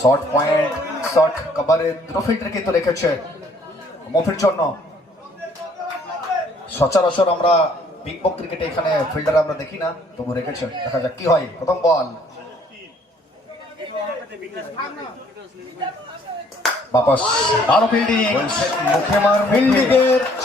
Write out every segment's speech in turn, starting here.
Short point short কভারে দুটো filter কিন্তু রেখেছে মফির জন্য। সচরাচর আমরা বিগ বক ক্রিকেটে এখানে ফিল্ডার আমরা দেখি না তবু রেখেছেন দেখা যাক কি হয়। প্রথম বল। বাপাস ভালো ফিল্ডিং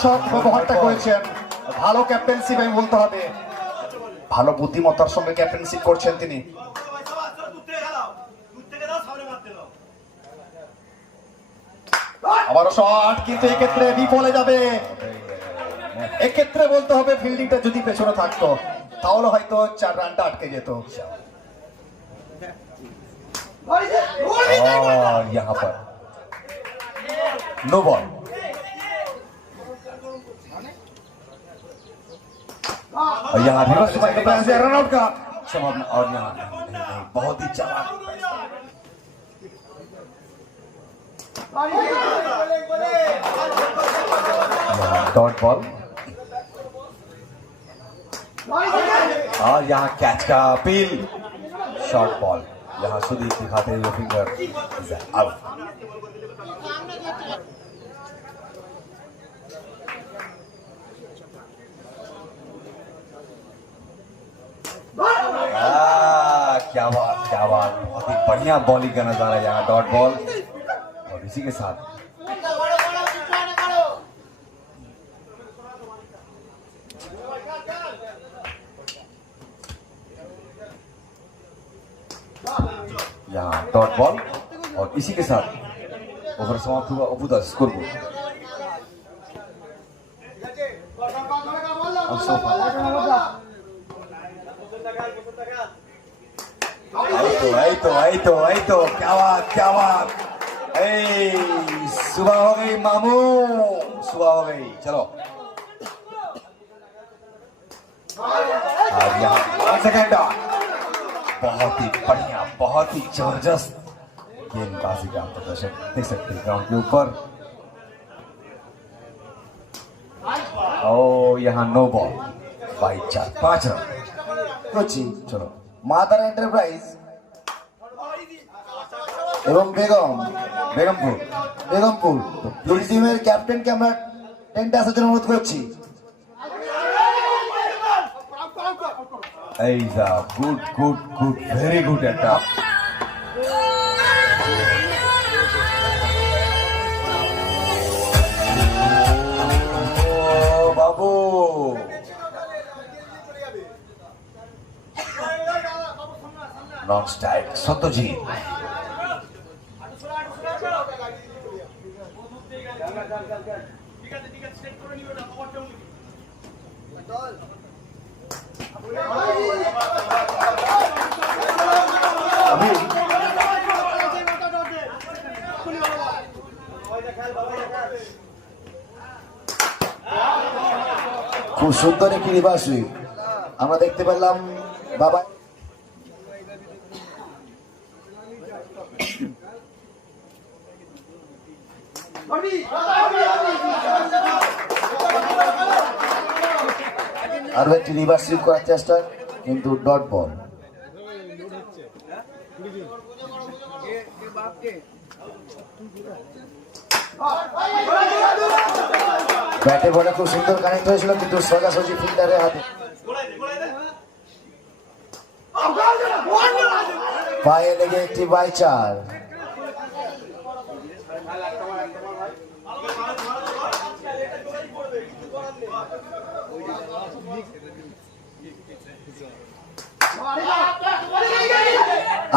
সব ব্যবহারটা করেছেন। ভালো ক্যাপ্টেন্সিপ আমি বলতে হবে। ভালো বুদ্ধিমত্তার সঙ্গে ক্যাপ্টেন্সিপ করছেন তিনি। আবারও শট কিন্তু এক্ষেত্রে বিফলে যাবে। এক্ষেত্রে বলতে হবে ফিল্ডিংটা যদি পেছনে থাকতো তাহলে হয়তো চার রানটা আটকে যেত। और यहाँ पर नो बॉल और यहाँ रिवर्स रन आउट का संभावना और यहाँ बहुत ही चालाक डॉट बॉल। और यहाँ कैच का अपील शॉर्ट बॉल। यहाँ सुदीप दिखाते हुए फिंगर आउट आ, क्या बात क्या बात। बहुत ही बढ़िया बॉलिंग का नज़ारा यहाँ डॉट बॉल और इसी के साथ। यहाँ डॉट बॉल और इसी के साथ ओवर समाप्त हुआ अबू द स्कोर बोर्ड तो आई तो आई तो आई तो क्या बात क्या बात। सुबह हो गई मामू, सुबह हो गई, चलो। सेकेंड बहुत ही बढ़िया, बहुत ही ज़बरदस्त गेंदबाजी का प्रदर्शन। देख सकते हैं ग्राउंड के ऊपर। ओ यहाँ नो बॉल बाई चार, पाँच रन। चलो। माता एंटरप्राइज এবং বেগম, বেগমপুর বেগমপুর। দুই টিমের ক্যাপ্টেনকে আমরা টেন্টে আসার জন্য অনুরোধ করছি। এই যা good good good very good একটা। বাবু। Non strike Satyajit. আমি খুব সুন্দর একটি সুইপ আমরা দেখতে পেলাম বাবা আরও একটি রিভার্স সুইপ করার চেষ্টা, কিন্তু ডট বল ব্যাটে বলে খুব সুন্দর কানেক্ট হয়েছিল, কিন্তু সোজাসুজি ফিল্ডারের হাতে। পায়ে লেগে একটি বাই চার।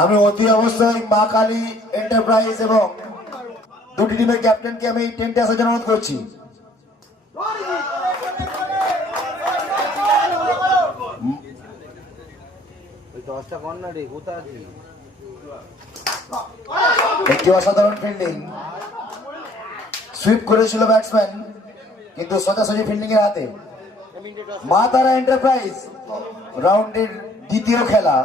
আমি অতি অবশ্যই মা কালী এন্টারপ্রাইজ এবং দুটি টিমের ক্যাপ্টেনকে আমি টেন্টে আসার জন্য অনুরোধ করছি। একটি অসাধারণ ফিল্ডিং সুইপ করেছিল ব্যাটসম্যান কিন্তু সোজাসুজি ফিল্ডিং এর হাতে। মা তারা এন্টারপ্রাইজ রাউন্ডের দ্বিতীয় খেলা।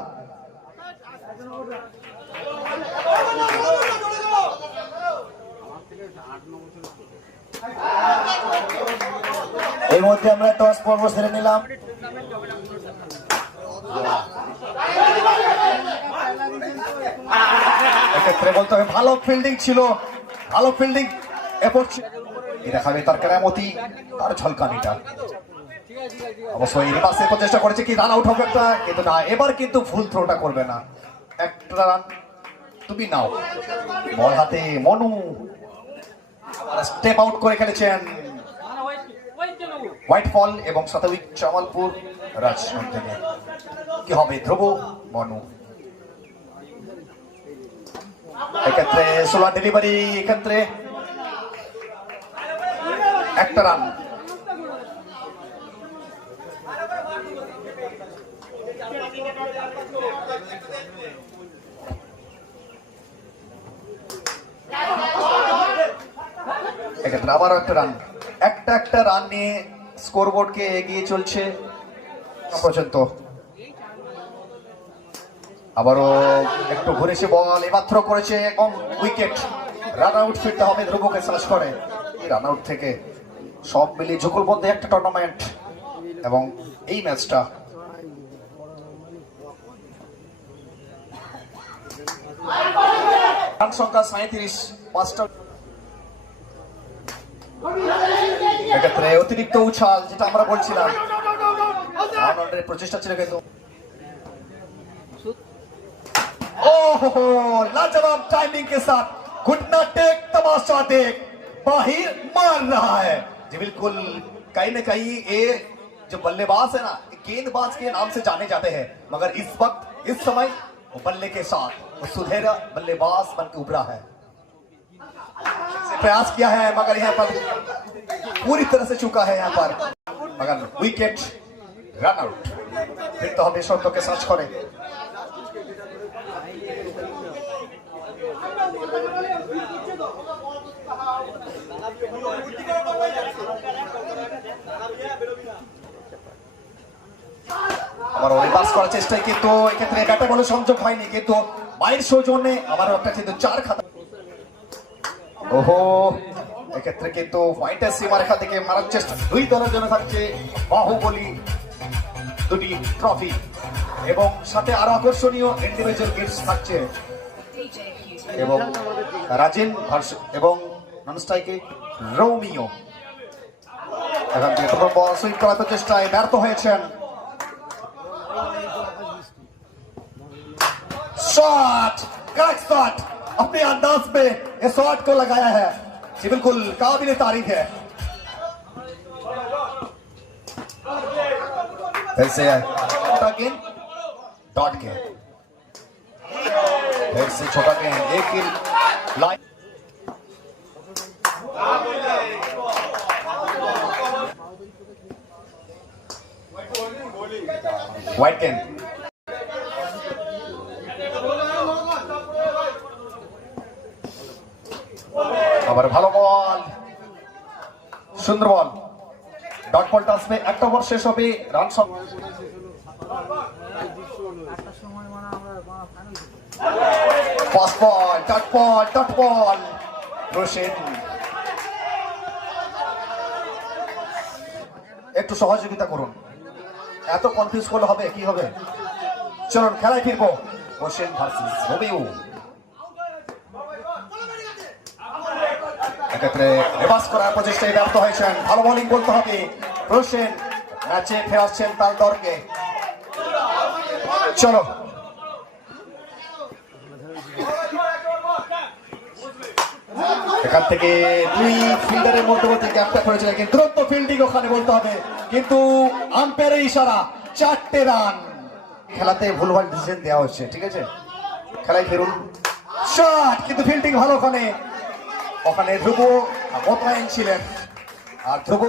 এর মধ্যে আমরা টস পর্ব সেরে নিলাম। এক্ষেত্রে বলতে হবে, ভালো ফিল্ডিং ছিল, ভালো ফিল্ডিং দেখাবে তার কেরামতি, তার ঝলকানিটা। অবশ্যই রিভার্সের প্রচেষ্টা করেছে কি রান আউট হবে একটা, কিন্তু না, এবার কিন্তু ভুল থ্রোটা করবে না। একটা রান তুমি নাও। বল হাতে, মনু। স্টেপ আউট করে খেলেছেন। হোয়াইট ফল এবং সাথে চামালপুর রাজশাহী থেকে। কি হবে ধ্রুব, মনু? এক্ষেত্রে সোলার ডেলিভারি এক্ষেত্রে একটা রান এক্ষেত্রে আবারও একটা রান একটা একটা রান নিয়ে স্কোরবোর্ডকে এগিয়ে চলছে। পর্যন্ত। আবারও একটু ঘুরেছে বল, এমাত্র করেছে এবং উইকেট রান আউট ফিরতে হবে ধ্রুবকে সার্চ করে। রান আউট থেকে সব মিলিয়ে ঝুকুলবন্দি একটা টুর্নামেন্ট এবং এই ম্যাচটা রান সংখ্যা সাঁত্রিশ পাঁচটা এক্ষেত্রে অতিরিক্ত উছাল যেটা আমরা বলছিলাম আর্নল্ডের প্রচেষ্টা ছিল কিন্তু ओहो लाजवाब टाइमिंग के साथ घुटना टेक तमाशा देख बाहिर मार रहा है जी बिल्कुल कहीं ना कहीं ये जो बल्लेबाज है ना ये गेंदबाज के नाम से जाने जाते हैं मगर इस वक्त इस समय वो बल्ले के साथ वो सुधेरा बल्लेबाज बन के उभरा है से प्रयास किया है मगर यहाँ पर पूरी तरह से चुका है यहाँ पर मगर विकेट रन आउट फिर तो हमें शर्तों के सर्च करें আবার রিভার্স করার চেষ্টায় কিন্তু এক্ষেত্রে ব্যাটে বলে সংযোগ হয়নি কিন্তু মায়ের সৌজন্যে আবারও একটা কিন্তু চার খাতা ওহো, এক্ষেত্রে কিন্তু পয়েন্টের সীমারেখা থেকে মারার চেষ্টা দুই দলের জন্য থাকছে বাহুবলী দুটি ট্রফি এবং সাথে আরও আকর্ষণীয় ইন্ডিভিজুয়াল গিফটস থাকছে। এবং রাজেন এবং ননস্টাইকে রোমিও। এখান থেকে প্রথম বল সুইপ করাতে চেষ্টায় ব্যর্থ হয়েছেন। শট কারেক্ট শট अपने अंदाज में इस शॉट को लगाया है। ये बिल्कुल, काबिल तारीफ़ है। फिर से डॉट गेंद। फिर से छोटा गेंद, एक लाइन। व्हाइट गेंद। আবার ভালো বল। সুন্দর বল। ডট বলটা আসবে একটা ওভার শেষ হবে। রান সব ডট একটু সহযোগিতা করুন। এত কনফিউজ করলে হবে, কি হবে? চলুন, খেলায় ফিরবো। রোশেন ভার্সেস রবিউ এক্ষেত্রে রেবাস করার প্রচেষ্টায় ব্যর্থ হয়েছেন। ভালো বোলিং হবে। ম্যাচে ফেরাচ্ছেন তার চলো। এখান থেকে দুই ফিল্ডারের মধ্যবর্তী গ্যাপটা কিন্তু দ্রুত ফিল্ডিং ওখানে বলতে হবে। কিন্তু আম্পায়ারের ইশারা, চারটে রান খেলাতে ভুলভাল ডিসিশন দেওয়া হচ্ছে, ঠিক আছে? খেলায় ফিরুন। শট কিন্তু ফিল্ডিং ভালো ওখানে। ওখানে ধ্রুব মোতায়েন ছিলেন। আর ধ্রুব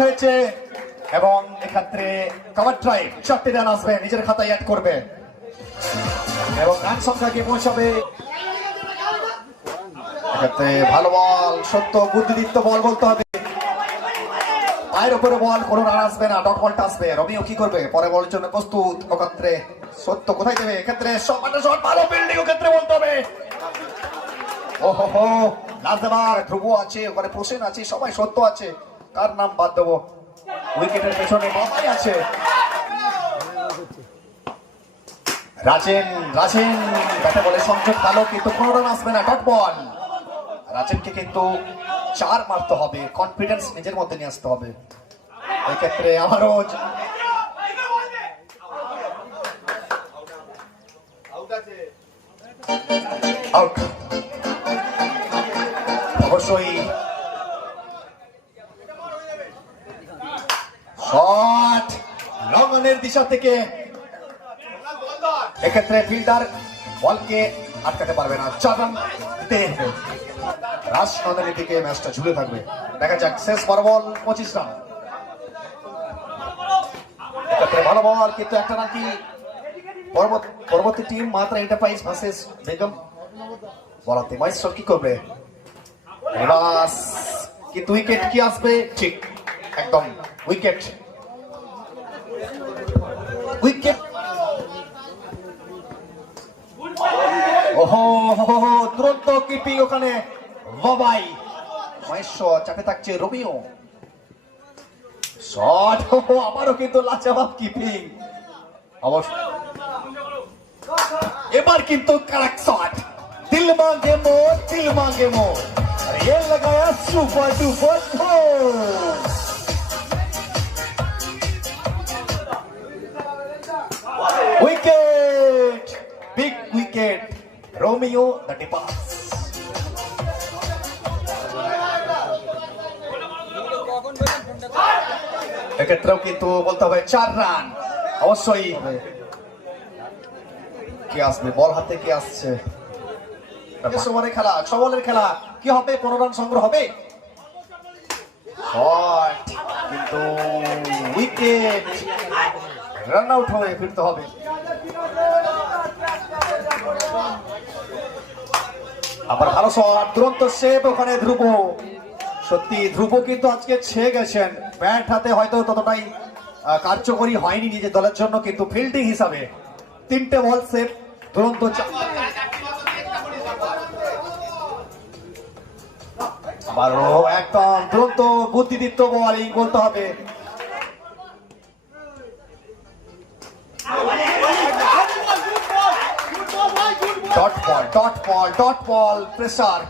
হয়েছে এবং এক্ষেত্রে কভার রান আসবে নিজের খাতায় অ্যাড করবে। এবং রান সংখ্যাকে পৌঁছাবে। এক্ষেত্রে ভালো বল, সত্য, বুদ্ধিদীপ্ত বল বলতে হবে। পায়ের উপরে বল, কোনো রান আসবে না, ডট বলটা আসবে। রবিও কি করবে? পরে বলের জন্য প্রস্তুত সত্য কোথায় দেবে? শট, ভালো বিল্ডিং ক্ষেত্রে বলতে হবে। ও হো ধ্রুব আছে, ওখানে প্রসেন আছে, সবাই সত্য আছে। কার নাম বাদ দেবো? উইকেটের পেছনে বাবাই আছে। রাজেন রাজেন ব্যাটে বলে সংযোগ ভালো, কিন্তু কোনো রান আসবে না, ডট বল। রাজেনকে কিন্তু চার মারতে হবে কনফিডেন্স নিজের মধ্যে নিয়ে আসতে হবে। এক্ষেত্রে আমারও অবশ্যই। শট লঙ্ঘনের দিশা থেকে। এক্ষেত্রে ফিল্ডার বলকে আটকাতে পারবে না। চার রান দিতে হবে রাজ দিকে ম্যাচটা ঝুলে থাকবে। দেখা যাক, শেষ বড় বল, পঁচিশ রান। ভালো বল, কিন্তু একটা নাকি পরবর্তী টিম মাত্র এন্টারপ্রাইজ ভার্সেস বেগম। বলাতে মাইস্টার কি করবে? কিন্তু উইকেট কি আসবে? ঠিক, একদম উইকেট। ওহো দ্রুত কিপিং ওখানে। বাবাই। মহেশ্ব চাপে থাকছে রবিও শট আবারও কিন্তু লাচাবাব কিপিং অবশ্য এবার কিন্তু কারেক্ট শট। দিল মাঙ্গে মোর, দিল মাঙ্গে মোর। আর এ লাগায়া সুপার ডুপার রোমিও দ্য ডিপাস এক্ষেত্রেও কিন্তু বলতে হবে চার রান। অবশ্যই কে আসবে? বল হাতে কে আসছে? ওভারের খেলা ছ বলের খেলা। কি হবে? পনেরো রান সংগ্রহ হবে? কিন্তু উইকেট। রান আউট হয়ে ফিরতে হবে। আবার ভালো দুরন্ত সেভ ওখানে ধ্রুব। সত্যি ধ্রুব কিন্তু আজকে ছেয়ে গেছেন। ব্যাট হাতে হয়তো ততটাই কার্যকরী হয়নি নিজের দলের জন্য, কিন্তু ফিল্ডিং হিসাবে। তিনটে বল সেভ দুরন্ত আবারও একদম দুরন্ত বুদ্ধিদীপ্ত বোলিং বলতে হবে। Dot ball dot ball dot ball pressure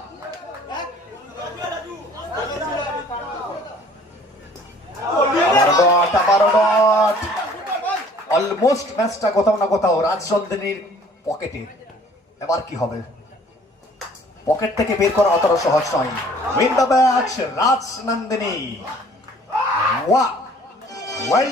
আবারও ডট আবারও ডট অলমোস্ট ম্যাচটা কোথাও না কোথাও রাজচন্দ্রনীর পকেটে এবার কি হবে? পকেট থেকে বের করা অতটা সহজ নয়। Win the match Raj Nandini ওয়া ওয়েল